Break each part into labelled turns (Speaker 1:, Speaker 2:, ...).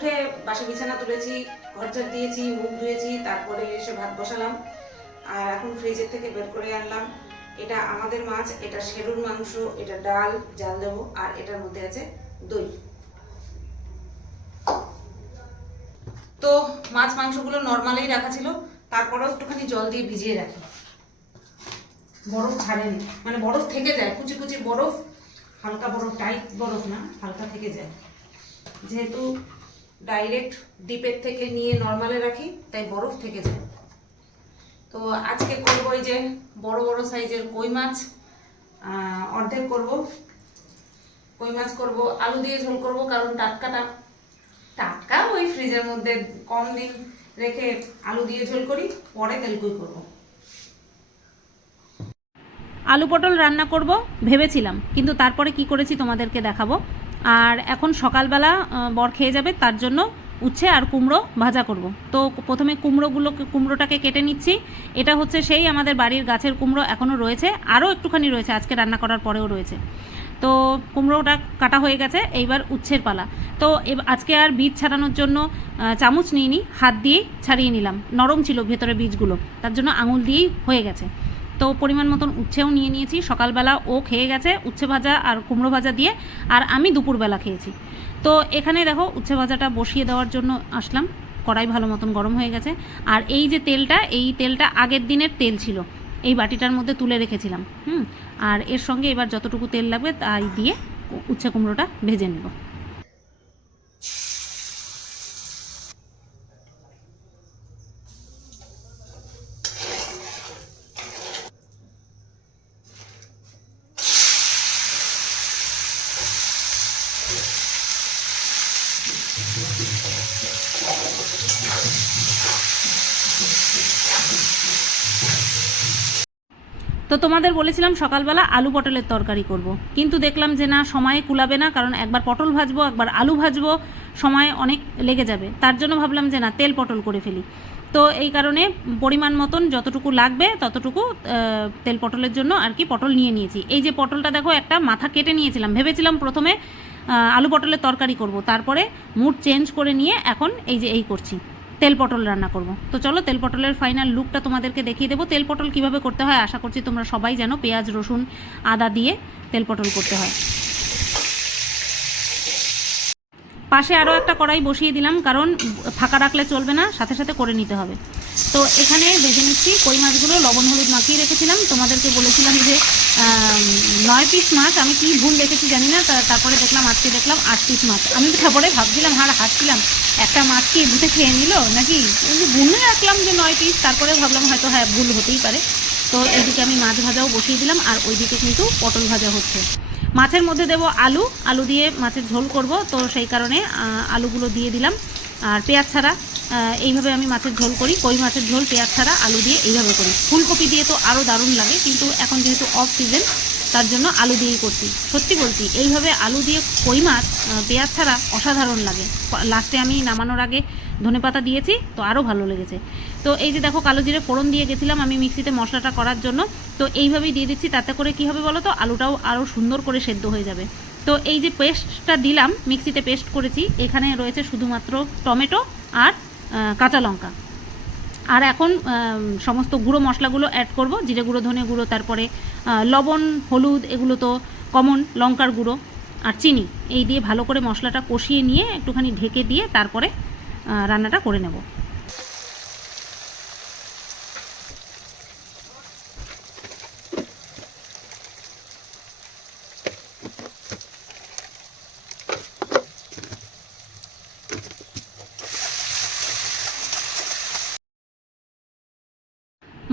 Speaker 1: উঠে বাসি বিছানা তুলেছি ঘরচার দিয়েছি, মুখ ধুয়েছি, তারপরে এসে ভাত বসালাম। আর এখন ফ্রিজের থেকে বের করে আনলাম। এটা আমাদের মাছ, এটা সেরুর মাংস, এটা ডাল, জাল দেবো, আর এটার মধ্যে আছে দই। তো মাছ মাংসগুলো নর্মালেই রাখা ছিল, তারপরেও একটুখানি জল দিয়ে ভিজিয়ে রাখি। বরফ ছাড়েনি মানে বরফ থেকে যায়, কুচি কুচি বরফ, হালকা বরফ টাইট বরফ না, হালকা থেকে যায়। যেহেতু ডাইরেক্ট ডিপের থেকে নিয়ে নর্মালে রাখি, তাই বরফ থেকে যায়। তো আজকে করব এই যে বড় বড় সাইজের কই মাছ অর্ধেক করব। কই মাছ করব, আলু দিয়ে ঝোল করব, কারণ টাটকাটা, টাটকা ওই ফ্রিজের মধ্যে কম দিন রেখে আলু দিয়ে ঝোল করি, পরে তেলকুই করব।
Speaker 2: আলু পটল রান্না করব, ভেবেছিলাম, কিন্তু তারপরে কি করেছি তোমাদেরকে দেখাবো। আর এখন সকালবেলা বর খেয়ে যাবে, তার জন্য উচ্ছে আর কুমড়ো ভাজা করব। তো প্রথমে কুমড়োগুলোকে, কুমড়োটাকে কেটে নিচ্ছি। এটা হচ্ছে সেই আমাদের বাড়ির গাছের কুমড়ো এখনও রয়েছে, আরও একটুখানি রয়েছে, আজকে রান্না করার পরেও রয়েছে। তো কুমড়োটা কাটা হয়ে গেছে, এইবার উচ্ছের পালা। তো আজকে আর বীজ ছাড়ানোর জন্য চামচ নিইনি, হাত দিয়েই ছাড়িয়ে নিলাম। নরম ছিল ভেতরে বীজগুলো, তার জন্য আঙুল দিয়েই হয়ে গেছে। তো পরিমাণ মতন উচ্ছেও নিয়ে নিয়েছি। সকালবেলা ও খেয়ে গেছে উচ্ছে ভাজা আর কুমড়ো ভাজা দিয়ে, আর আমি দুপুরবেলা খেয়েছি। তো এখানে দেখো উচ্ছে ভাজাটা বসিয়ে দেওয়ার জন্য আসলাম। কড়াই ভালো মতন গরম হয়ে গেছে। আর এই যে তেলটা, এই তেলটা আগের দিনের তেল ছিল। এই বাটিটার মধ্যে তুলে রেখেছিলাম, হুম? আর এর সঙ্গে এবার যতটুকু তেল লাগবে তাই দিয়ে উচ্ছে কুমড়োটা ভেজে নেব। তোমাদের বলেছিলাম সকালবেলা আলু পটলের তরকারি করব। কিন্তু দেখলাম যে না, সময়ে কুলাবে না, কারণ একবার পটল ভাজবো, একবার আলু ভাজবো, সময় অনেক লেগে যাবে। তার জন্য ভাবলাম যে না, তেল পটল করে ফেলি। তো এই কারণে পরিমাণ মতন যতটুকু লাগবে, ততটুকু তেল পটলের জন্য আর কি পটল নিয়ে নিয়েছি। এই যে পটলটা দেখো, একটা মাথা কেটে নিয়েছিলাম। ভেবেছিলাম প্রথমে আলু পটলের তরকারি করব। তারপরে মুড চেঞ্জ করে নিয়ে এখন এই যে এই করছি। তেল পটল রান্না করব। তো চলো তেল পটলের ফাইনাল লুকটা তোমাদেরকে দেখিয়ে দেবো। তেল পটল কীভাবে করতে হয় আশা করছি তোমরা সবাই জানো। পেঁয়াজ, রসুন, আদা দিয়ে তেল পটল করতে হয়। পাশে আরও একটা কড়াই বসিয়ে দিলাম, কারণ ফাঁকা রাখলে চলবে না, সাথে সাথে করে নিতে হবে। তো এখানে ভেজে নিচ্ছি। কই মাছগুলো? লবণ, হলুদ মাখিয়ে রেখেছিলাম। তোমাদেরকে বলেছিলাম যে নয় পিস মাছ। আমি কি ভুল দেখেছি জানি না। তারপরে দেখলাম, আজকে দেখলাম আট পিস মাছ। আমি তারপরে ভাবছিলাম হার হাঁটছিলাম একটা মাছ কি ভুতে খেয়ে নিল নাকি? গুনে রাখলাম যে নয় পিস। তারপরে ভাবলাম হয়তো হ্যাঁ ভুল হতেই পারে। তো এইদিকে আমি মাছ ভাজাও বসিয়ে দিলাম। আর ওইদিকে কিন্তু পটল ভাজা হচ্ছে। মাছের মধ্যে দেবো আলু। আলু দিয়ে মাছের ঝোল করব। তো সেই কারণে আলুগুলো দিয়ে দিলাম। আর পেঁয়াজ ছাড়া এইভাবে আমি মাছের ঝোল করি। কই মাছের ঝোল, পেঁয়াজ ছাড়া, আলু দিয়ে এইভাবে করি। ফুলকপি দিয়ে তো আরও দারুণ লাগে, কিন্তু এখন যেহেতু অফ সিজন তার জন্য আলু দিয়েই করছি। সত্যি বলছি, এইভাবে আলু দিয়ে কই মাছ পেঁয়াজ ছাড়া অসাধারণ লাগে। লাস্টে আমি নামানোর আগে ধনেপাতা দিয়েছি, তো আরও ভালো লেগেছে। তো এই যে দেখো, কালো জিরে ফোড়ন দিয়ে গেছিলাম আমি মিক্সিতে মশলাটা করার জন্য। তো এইভাবেই দিয়ে দিচ্ছি, তাতে করে কি হবে বলো তো, আলুটাও আরও সুন্দর করে সেদ্ধ হয়ে যাবে। তো এই যে পেস্টটা দিলাম, মিক্সিতে পেস্ট করেছি, এখানে রয়েছে শুধুমাত্র টমেটো আর কাঁচা লঙ্কা। আর এখন সমস্ত গুঁড়ো মশলাগুলো অ্যাড করব, জিরে গুঁড়ো, ধনে গুঁড়ো, তারপরে লবণ, হলুদ, এগুলো তো কমন লঙ্কার গুঁড়ো আর চিনি। এই দিয়ে ভালো করে মশলাটা কষিয়ে নিয়ে একটুখানি ঢেকে দিয়ে তারপরে রান্নাটা করে নেব।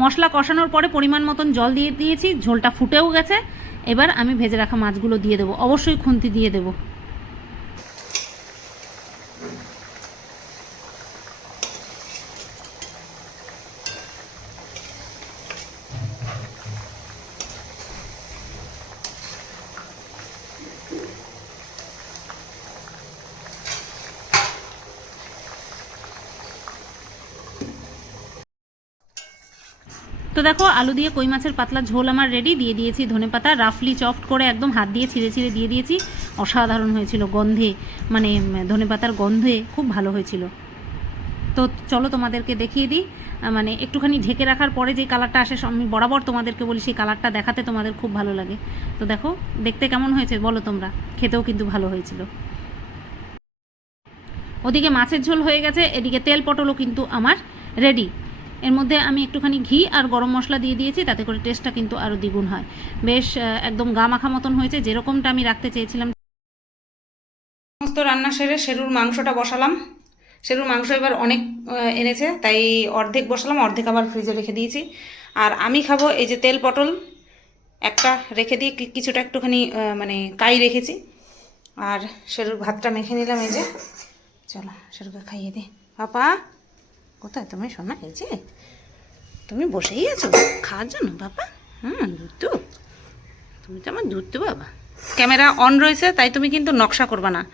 Speaker 2: মশলা কষানোর পরে পরিমাণ মতন জল দিয়ে দিয়েছি, ঝোলটা ফুটেও গেছে। এবার আমি ভেজে রাখা মাছগুলো দিয়ে দেবো। অবশ্যই খুন্তি দিয়ে দেবো। তো দেখো, আলু দিয়ে কই মাছের পাতলা ঝোল আমার রেডি দিয়ে দিয়েছি ধনেপাতা রাফলি চপড করে একদম হাত দিয়ে ছিঁড়ে ছিঁড়ে দিয়ে দিয়েছি। অসাধারণ হয়েছিল গন্ধে মানে ধনেপাতার গন্ধে খুব ভালো হয়েছিল। তো চলো তোমাদেরকে দেখিয়ে দিই মানে একটুখানি ঢেকে রাখার পরে যে কালারটা আসে, আমি বরাবর তোমাদেরকে বলি সেই কালারটা দেখাতে তোমাদের খুব ভালো লাগে। তো দেখো, দেখতে কেমন হয়েছে বলো তোমরা? খেতেও কিন্তু ভালো হয়েছিল। ওদিকে মাছের ঝোল হয়ে গেছে, এদিকে তেল পটলও কিন্তু আমার রেডি এর মধ্যে আমি একটুখানি ঘি আর গরম মশলা দিয়ে দিয়েছি, তাতে করে টেস্টটা কিন্তু আরও দ্বিগুণ হয়। বেশ একদম গা মাখা মতন হয়েছে, যেরকমটা আমি রাখতে চেয়েছিলাম।
Speaker 1: সমস্ত রান্না সেরে সেরুর মাংসটা বসালাম। সেরুর মাংস এবার অনেক এনেছে, তাই অর্ধেক বসালাম, অর্ধেক আবার ফ্রিজে রেখে দিয়েছি। আর আমি খাব এই যে তেল পটল, একটা রেখে দিয়ে কিছুটা একটুখানি মানে কাই রেখেছি। আর সেরুর ভাতটা মেখে নিলাম এই যে। চলো সেরুকে খাইয়ে দিই। পাপা? কোথায়? তুমি শোনা এই যে তুমি বসেই আছো? খাওয়ার জন্য, বাবা? হুম, দুধ তুমি তো আমার দুধ তো, বাবা। ক্যামেরা অন রয়েছে, তাই তুমি কিন্তু নকশা করবা না।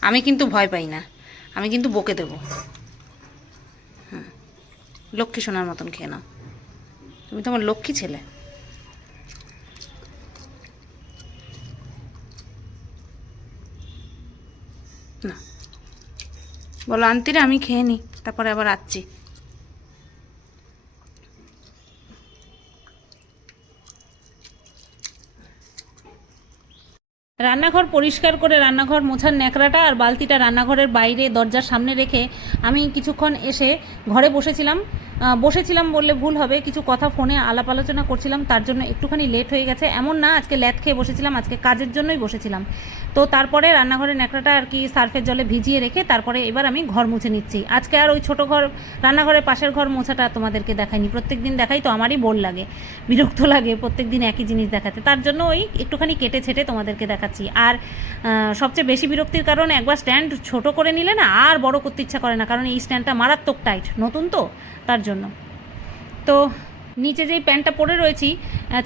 Speaker 1: আমি কিন্তু ভয় পাই না। আমি কিন্তু বকে দেবো। হুম। লক্ষ্মী সোনার মতন খেয়ে নাও। তুমি তো আমার লক্ষ্মী ছেলে। না। বলো আনতিরে আমি খেয়ে নিই তারপরে আবার আসছি
Speaker 2: রান্নাঘর পরিষ্কার করে রান্নাঘর মোছার ন্যাকড়াটা আর বালতিটা রান্নাঘরের বাইরে দরজার সামনে রেখে আমি কিছুক্ষণ এসে ঘরে বসেছিলাম। বসেছিলাম বললে ভুল হবে, কিছু কথা ফোনে আলাপ আলোচনা করছিলাম, তার জন্য একটুখানি লেট হয়ে গেছে। এমন না, আজকে ল্যাদ খেয়ে বসেছিলাম, আজকে কাজের জন্যই বসেছিলাম। তো তারপরে রান্নাঘরের ন্যাকড়াটা আর কি সার্ফের জলে ভিজিয়ে রেখে তারপরে এবার আমি ঘর মুছে নিচ্ছি। আজকে আর ওই ছোটো ঘর, রান্নাঘরের পাশের ঘর মোছাটা তোমাদেরকে দেখাইনি। প্রত্যেক দিন দেখাই তো আমারই বোর লাগে, বিরক্ত লাগে প্রত্যেক দিন একই জিনিস দেখাতে। তার জন্য ওই একটুখানি কেটে ছেটে তোমাদেরকে দেখাচ্ছি। আর সবচেয়ে বেশি বিরক্তির কারণ একবার স্ট্যান্ড ছোট করে নিলে না আর বড় করতে ইচ্ছা করে না, কারণ এই স্ট্যান্ডটা মারাত্মক টাইট নতুন তো, তার জন্য। তো নিচে যেই প্যান্টটা পরে রয়েছি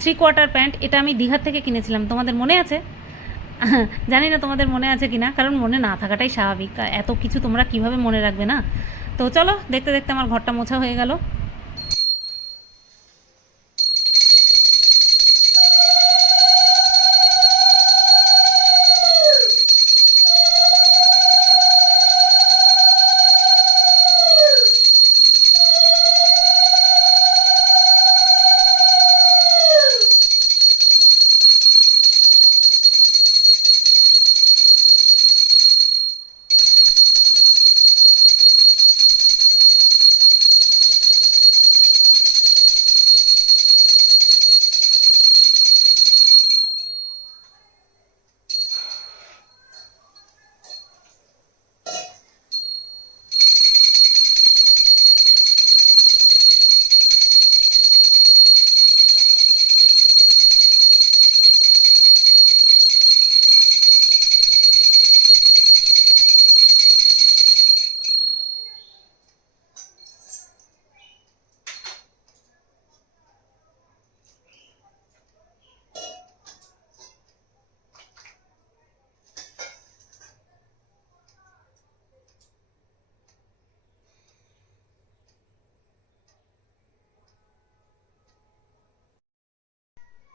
Speaker 2: থ্রি কোয়ার্টার প্যান্ট, এটা আমি দীঘার থেকে কিনেছিলাম। তোমাদের মনে আছে? জানি না তোমাদের মনে আছে কি না কারণ মনে না থাকাটাই স্বাভাবিক। এত কিছু তোমরা কীভাবে মনে রাখবে না? তো চলো, দেখতে দেখতে আমার ঘরটা মোছা হয়ে গেল।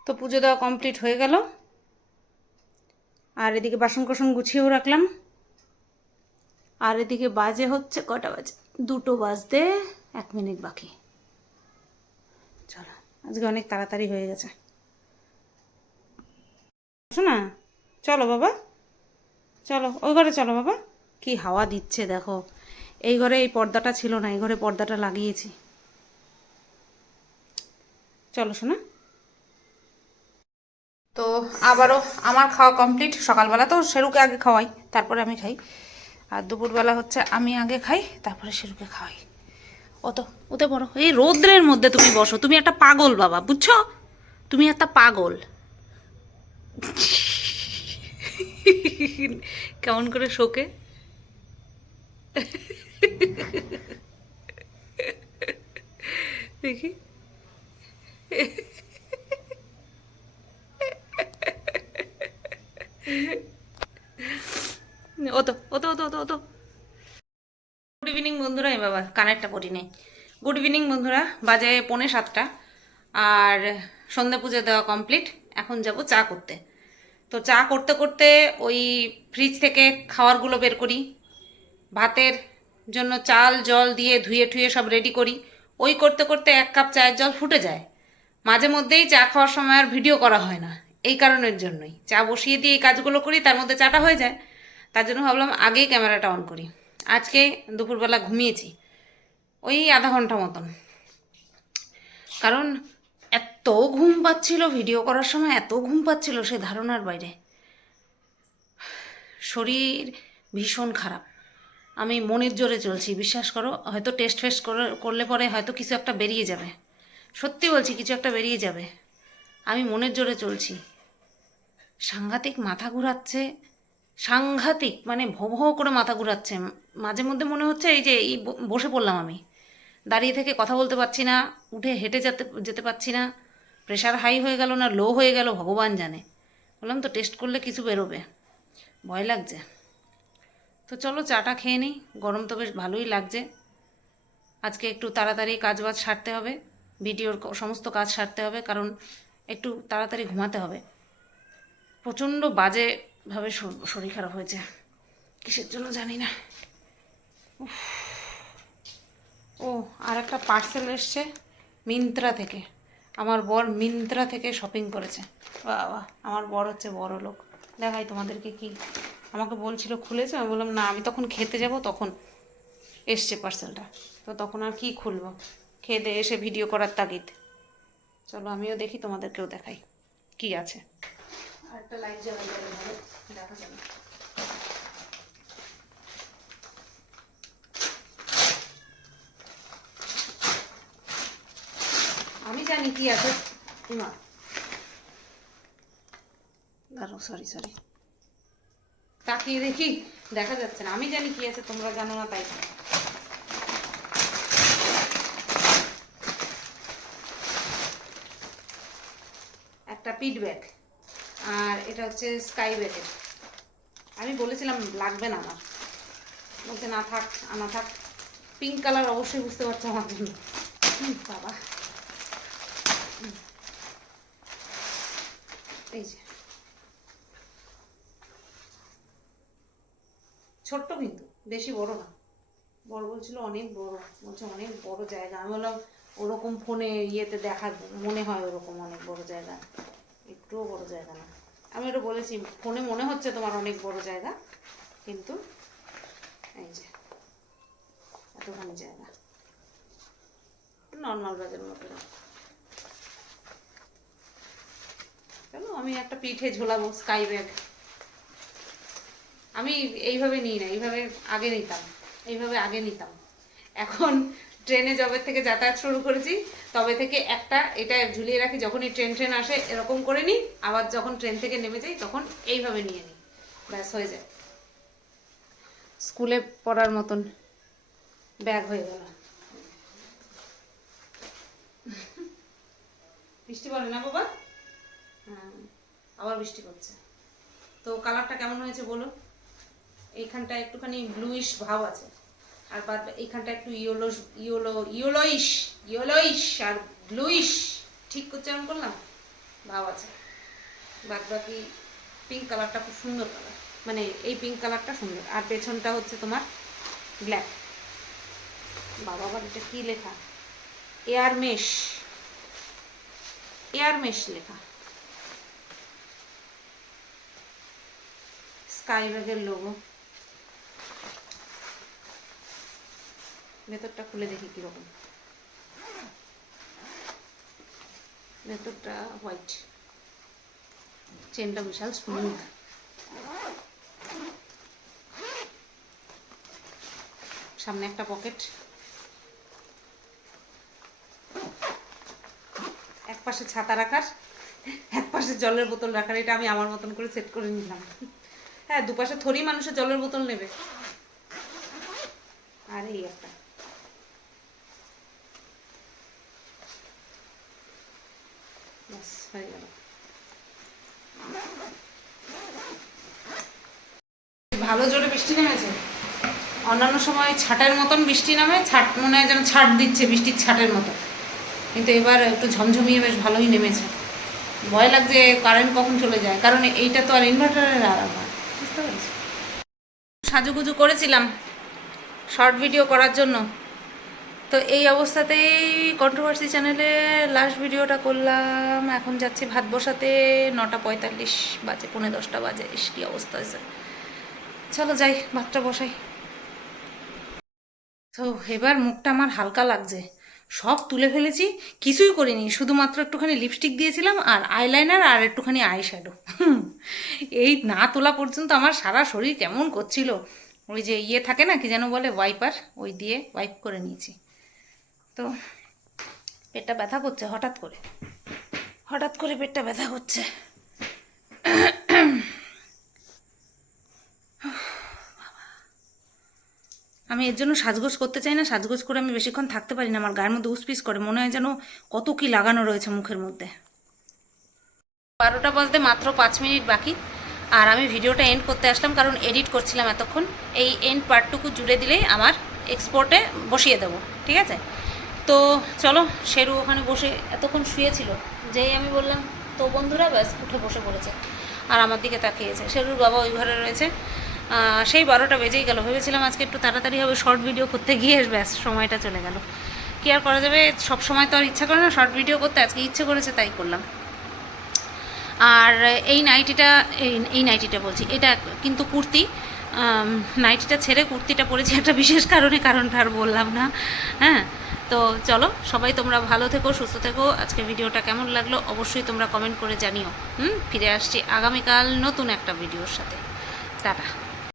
Speaker 1: তো পুজো দেওয়া কমপ্লিট হয়ে গেল। আর এদিকে বাসন কোসন গুছিয়েও রাখলাম। আর এদিকে বাজে হচ্ছে কটা বাজে? দুটো বাজতে এক মিনিট বাকি। চলো, আজকে অনেক তাড়াতাড়ি হয়ে গেছে। না চলো বাবা। চলো, ওই ঘরে চলো বাবা। কি হাওয়া দিচ্ছে দেখো। এই ঘরে এই পর্দাটা ছিল না, এই ঘরে পর্দাটা লাগিয়েছি। চলো শোনা। তো আবারও আমার খাওয়া কমপ্লিট সকালবেলা তো সেরুকে আগে খাওয়াই, তারপরে আমি খাই। আর দুপুরবেলা হচ্ছে আমি আগে খাই, তারপরে সেরুকে খাওয়াই। ও তো ওতে বড় এই রৌদ্রের মধ্যে তুমি বসো। তুমি একটা পাগল বাবা, বুঝছ? তুমি একটা পাগল। কেমন করে শোকে? দেখি। ও তো ও তো ও তো ও তো ও তো গুড ইভিনিং বন্ধুরা, এ বাবা কানেরটা পরি নেই। গুড ইভিনিং বন্ধুরা, বাজে পৌনে সাতটা, আর সন্ধে পুজো দেওয়া কমপ্লিট এখন যাব চা করতে। তো চা করতে করতে ওই ফ্রিজ থেকে খাবারগুলো বের করি, ভাতের জন্য চাল, জল দিয়ে ধুয়ে ঠুয়ে সব রেডি করি। ওই করতে করতে এক কাপ চায়ের জল ফুটে যায়। মাঝে মধ্যেই চা খাওয়ার সময় আর ভিডিও করা হয় না। এই কারণের জন্যই। চা বসিয়ে দিয়ে এই কাজগুলো করি, তার মধ্যে চাটা হয়ে যায়। তার জন্য ভাবলাম আগেই ক্যামেরাটা অন করি। আজকে দুপুরবেলা ঘুমিয়েছি। ওই আধা ঘণ্টা মতন। কারণ এত ঘুম পাচ্ছিল ভিডিও করার সময়, এত ঘুম পাচ্ছিল সে ধারণার বাইরে। শরীর ভীষণ খারাপ। আমি মনের জোরে চলছি, বিশ্বাস করো। হয়তো টেস্ট ফেস্ট করে, করলে পরে হয়তো কিছু একটা বেরিয়ে যাবে। সত্যি বলছি, কিছু একটা বেরিয়ে যাবে। আমি মনের জোরে চলছি। সাংঘাতিক মাথা ঘুরাচ্ছে। সাংঘাতিক মানে ভো ভো করে মাথা ঘুরাচ্ছে। মাঝে মধ্যে মনে হচ্ছে এই যে, এই বসে পড়লাম আমি। দাঁড়িয়ে থেকে কথা বলতে পারছি না, উঠে হেঁটে যেতে যেতে পারছি না। প্রেশার হাই হয়ে গেল না, লো হয়ে গেল, ভগবান জানে। বললাম, তো টেস্ট করলে কিছু বেরোবে। ভয় লাগছে? তো চলো, চাটা খেয়ে নিই। গরম তো বেশ ভালোই লাগছে। আজকে একটু তাড়াতাড়ি কাজ বাজ সারতে হবে। ভিডিওর সমস্ত কাজ সারতে হবে, কারণ একটু তাড়াতাড়ি ঘুমাতে হবে। প্রচণ্ড বাজেভাবে শর- শরীর খারাপ হয়েছে। কিসের জন্য জানি না। ও, আর একটা পার্সেল এসছে মিন্ত্রা থেকে। আমার বর মিন্ত্রা থেকে শপিং করেছে। বাবা, আমার বর হচ্ছে বড় লোক। দেখাই তোমাদেরকে কি আমাকে বলছিল খুলেছে। আমি বললাম, না, আমি তখন খেতে যাব, তখন এসছে পার্সেলটা তো তখন আর কি খুলবো? খেয়ে দিয়ে এসে ভিডিও করার তাগিদ। চলো, আমিও দেখি, তোমাদেরকেও দেখাই কি আছে। আর একটা লাইট জ্বালাই যাবে ভালো, দেখা যাবে। আমি জানি কি আছে না দাঁড়ো সরি সরি তাকিয়ে দেখি, দেখা যাচ্ছে না। আমি জানি কি আছে, তোমরা জানো না, তাই। একটা পিট ব্যাগ আর এটা হচ্ছে স্কাই ব্যাগের আমি বলেছিলাম লাগবে না আমার। বলছে, না থাক আনা থাক। পিঙ্ক কালার অবশ্যই বুঝতে পারছ আমার জন্য বাবা। এই যে। ছোট্ট কিন্তু, বেশি বড় না। বড় বলছিল অনেক বড়, বলছে অনেক বড় জায়গা। আমি বললাম, ওরকম ফোনে ইয়েতে দেখা, মনে হয় ওরকম অনেক বড় জায়গা। একটুও বড় জায়গা না। আমি ওটা বলেছি, ফোনে মনে হচ্ছে তোমার অনেক বড় জায়গা, কিন্তু এই যে, এতখানি জায়গা। নর্মাল ব্যাগের মতো চলো আমি একটা পিঠে ঝোলাবো স্কাই ব্যাগ আমি এইভাবে নিই না, এইভাবে আগে নিতাম, এইভাবে আগে নিতাম। এখন ট্রেনে যবে থেকে যাতায়াত শুরু করেছি তবে থেকে একটা এটা ঝুলিয়ে রাখি যখনই ট্রেন ট্রেন আসে এরকম করে নিই আবার যখন ট্রেন থেকে নেমে যাই তখন এইভাবে নিয়ে নিই। ব্যাস হয়ে যায়। স্কুলে পড়ার মতন ব্যাগ হয়ে গেল। বৃষ্টি পড়ে না বাবা? হ্যাঁ আবার বৃষ্টি পড়ছে। তো কালারটা কেমন হয়েছে বলো এইখানটা একটুখানি ব্লুইশ ভাব আছে। আর বাদ এইখানটা একটু ইয়েলো ইয়োলো ইয়োলোইশ ইয়োলোইশ আর ব্লুইশ। ঠিক উচ্চারণ করলাম? ভাব আছে। বাদ বাকি পিঙ্ক কালারটা খুব সুন্দর কালার মানে এই পিঙ্ক কালারটা সুন্দর। আর পেছনটা হচ্ছে তোমার ব্ল্যাক বাবা আবার এটা কী লেখা? Air mesh. এয়ার মেশ লেখা। স্কাই ব্যাগের লোগো ভেতরটা খুলে দেখি কীরকম। ভেতরটা হোয়াইট চেনটা বিশাল স্মুথ সামনে একটা পকেট এক পাশে ছাতা রাখার, এক পাশে জলের বোতল রাখার, এটা আমি আমার মতন করে সেট করে নিলাম। হ্যাঁ দুপাশে থরি মানুষের জলের বোতল নেবে আর এই একটা ব্যাস হয়ে গেল ভালো জোরে বৃষ্টি নেমেছে? অন্যান্য সময় ছাটের মতন বৃষ্টি নামে, ছাট মনে হয় যেন ছাট দিচ্ছে বৃষ্টির ছাটের মতো। কিন্তু এবার একটু ঝমঝমিয়ে বেশ ভালোই নেমেছে। ভয় লাগছে কারেন্ট কখন চলে যায়, কারণ এইটা তো আর ইনভার্টারের আলাদা। বুঝতে পারছি? সাজুগুজু করেছিলাম শর্ট ভিডিও করার জন্য। তো এই অবস্থাতেই কন্ট্রোভার্সি চ্যানেলে লাস্ট ভিডিওটা করলাম। এখন যাচ্ছি ভাত বসাতে, নটা পঁয়তাল্লিশ বাজে, পৌনে দশটা বাজে। ইস, কী অবস্থা হয়েছে। চলো যাই, ভাতটা বসাই। তো এবার মুখটা আমার হালকা লাগছে। সব তুলে ফেলেছি, কিছুই করিনি, শুধুমাত্র একটুখানি লিপস্টিক দিয়েছিলাম আর আইলাইনার আর একটুখানি আই শ্যাডো এই না তোলা পর্যন্ত আমার সারা শরীর কেমন করছিল। ওই যে ইয়ে থাকে না, কি যেন বলে ওয়াইপার ওই দিয়ে ওয়াইপ করে নিয়েছি। তো পেটটা ব্যথা করছে, হঠাৎ করে। হঠাৎ করে পেটটা ব্যথা করছে। আমি এর জন্য সাজগোজ করতে চাই না, সাজগোজ করে আমি বেশিক্ষণ থাকতে পারি না। আমার গায়ের মধ্যে উসপিস করে, মনে হয় যেন কত কি লাগানো রয়েছে মুখের মধ্যে। বারোটা বাজতে মাত্র পাঁচ মিনিট বাকি, আর আমি ভিডিওটা এন্ড করতে আসলাম কারণ এডিট করছিলাম এতক্ষণ। এই এন্ড পার্টটুকু জুড়ে দিলেই আমার এক্সপোর্টে বসিয়ে দেবো, ঠিক আছে? তো চলো, শেরু ওখানে বসে এতক্ষণ শুয়েছিল, যেই আমি বললাম, তো বন্ধুরা, ব্যাস, উঠে বসে পড়েছে। আর আমার দিকে তাকিয়েছে। শেরুর বাবা ওই ঘরে রয়েছে। সেই বারোটা বেজেই গেল। ভেবেছিলাম আজকে একটু তাড়াতাড়ি হবে শর্ট ভিডিও করতে গিয়ে ব্যাস, সময়টা চলে গেল। কি আর করা যাবে? সব সময় তো আর ইচ্ছা করে না শর্ট ভিডিও করতে, আজকে ইচ্ছে করেছে তাই করলাম। আর এই নাইটিটা এই- নাইটিটা বলছি, এটা কিন্তু কুর্তি নাইটিটা ছেড়ে কুর্তিটা পরেছি একটা বিশেষ কারণে, কারণটা আর বললাম না। হ্যাঁ? তো চলো, সবাই তোমরা ভালো থেকো, সুস্থ থেকো। আজকে ভিডিওটা কেমন লাগল অবশ্যই তোমরা কমেন্ট করে জানিও। হুম? ফিরে আসছি আগামীকাল নতুন একটা ভিডিওর সাথে। টাটা।